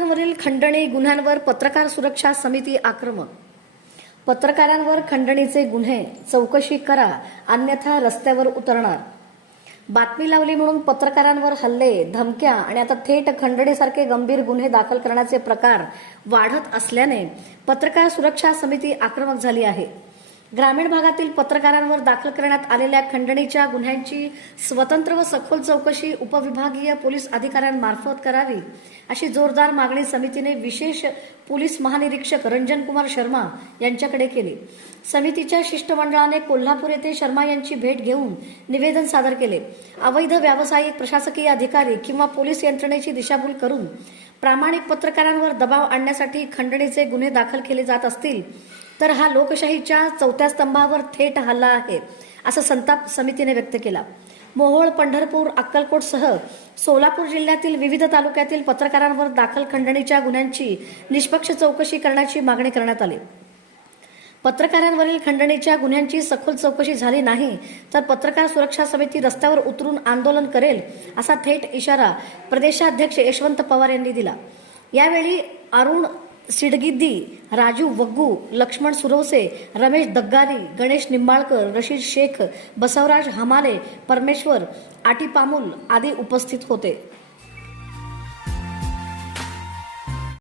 पत्रकारांवरील खंडणी गुन्ह्यांवर पत्रकार सुरक्षा समिती आक्रमक. पत्रकारांवर खंडणीचे गुन्हे चौकशी करा, अन्यथा रस्त्यावर उतरणार. बातमी लावली म्हणून पत्रकारांवर हल्ले, धमक्या आणि आता थेट खंडणीसारखे गंभीर गुन्हे दाखल करण्याचे प्रकार वाढत असल्याने पत्रकार सुरक्षा समिती आक्रमक झाली आहे. ग्रामीण भागातील पत्रकारांवर दाखल करण्यात आलेल्या खंडणीच्या गुन्ह्यांची स्वतंत्र व सखोल चौकशी उपविभागीय पोलीस अधिकाऱ्यांमार्फत करावी अशी जोरदार मागणी समितीने विशेष पोलीस महानिरीक्षक रंजन कुमार शर्मा यांच्याकडे केली. समितीच्या शिष्टमंडळाने कोल्हापूर येथे शर्मा यांची भेट घेऊन निवेदन सादर केले. अवैध व्यावसायिक, प्रशासकीय अधिकारी किंवा पोलीस यंत्रणेची दिशाभूल करून प्रामाणिक पत्रकारांवर दबाव आणण्यासाठी खंडणीचे गुन्हे दाखल केले जात असतील तर हा लोकशाहीच्या चौथ्या स्तंभावर थेट हल्ला आहे, असा संताप समितीने व्यक्त केला. मोहोळ, पंढरपूर, अक्कलकोटसह सोलापूर जिल्ह्यातील विविध तालुक्यातील पत्रकारांवर दाखल खंडणीच्या गुन्ह्यांची निष्पक्ष चौकशी करण्याची मागणी करण्यात आली. पत्रकारांवरील खंडणीच्या गुन्ह्यांची सखोल चौकशी झाली नाही तर पत्रकार सुरक्षा समिती रस्त्यावर उतरून आंदोलन करेल, असा थेट इशारा प्रदेशाध्यक्ष यशवंत पवार यांनी दिला. यावेळी अरुण सिडगिद्दी, राजू वग्गू, लक्ष्मण सुरवसे, रमेश दग्गारी, गणेश निंबाळकर, रशीद शेख, बसवराज हमाले, परमेश्वर आटीपामुल आदी उपस्थित होते.